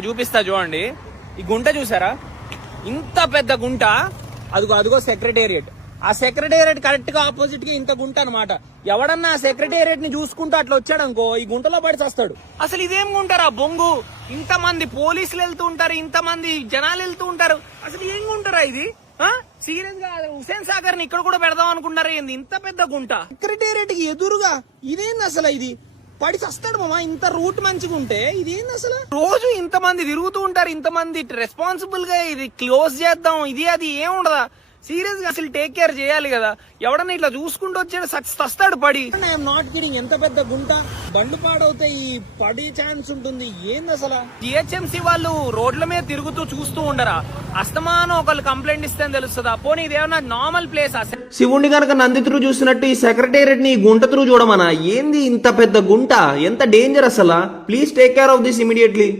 ఇప్పుడు చూపిస్తా చూడండి. ఈ గుంట చూసారా, ఇంత పెద్ద గుంట. అదిగో సెక్రటేరియట్. ఆ సెక్రటేరియట్ కరెక్ట్ గా ఆపోజిట్ గా ఇంత గుంట అనమాట. ఎవడన్నా ఆ సెక్రటేరియట్ ని చూసుకుంటూ అట్లా వచ్చాడనుకో ఈ గుంటలో పడి చస్తాడు. అసలు ఇదేం గుంటారా బొంగు? ఇంతమంది పోలీసులు వెళ్తూ ఉంటారు, ఇంతమంది జనాలు వెళ్తూ ఉంటారు, అసలు ఏం గుంటారా ఇది? సీరియస్ గా హుసేన్ సాగర్ ని ఇక్కడ కూడా పెడదాం అనుకుంటారా ఏంది? ఇంత పెద్ద గుంట సెక్రటేరియట్ కి ఎదురుగా ఇదేంది అసలు? ఇది పడి చస్తాడు మామా. ఇంత రూట్ మంచిగా ఉంటే ఇదేంది అసలు? రోజు ఇంతమంది తిరుగుతూ ఉంటారు, ఇంతమంది రెస్పాన్సిబుల్ గా ఇది క్లోజ్ చేద్దాం ఇది అది ఏం ఉండదా? సీరియస్ గా అసలు టేక్ కేర్ చేయాలి కదా. ఎవడన్నా ఇట్లా చూసుకుంటూ వచ్చాడు చస్తాడు పడి. I'm not kidding. ఎంత పెద్ద గుంట, బండ్లు పాడవుతాయి, పడే ఛాన్స్ ఉంటుంది. ఏంది అసలు? జిహెచ్ఎంసీ వాళ్ళు రోడ్ల మీద తిరుగుతూ చూస్తూ ఉండరా? అస్తమానం ఒకళ్ళు కంప్లైంట్ ఇస్తే తెలుస్తుందా? పోనీ ఇదేమన్నా నార్మల్ ప్లేస్? శివుణ్ణి కనుక నంది త్రూ చూసినట్టు ఈ సెక్రటేరియట్ ని గుంట త్రూ చూడమనా? ఏంది ఇంత పెద్ద గుంట? ఎంత డేంజర్ అసలు? Please take care of this immediately.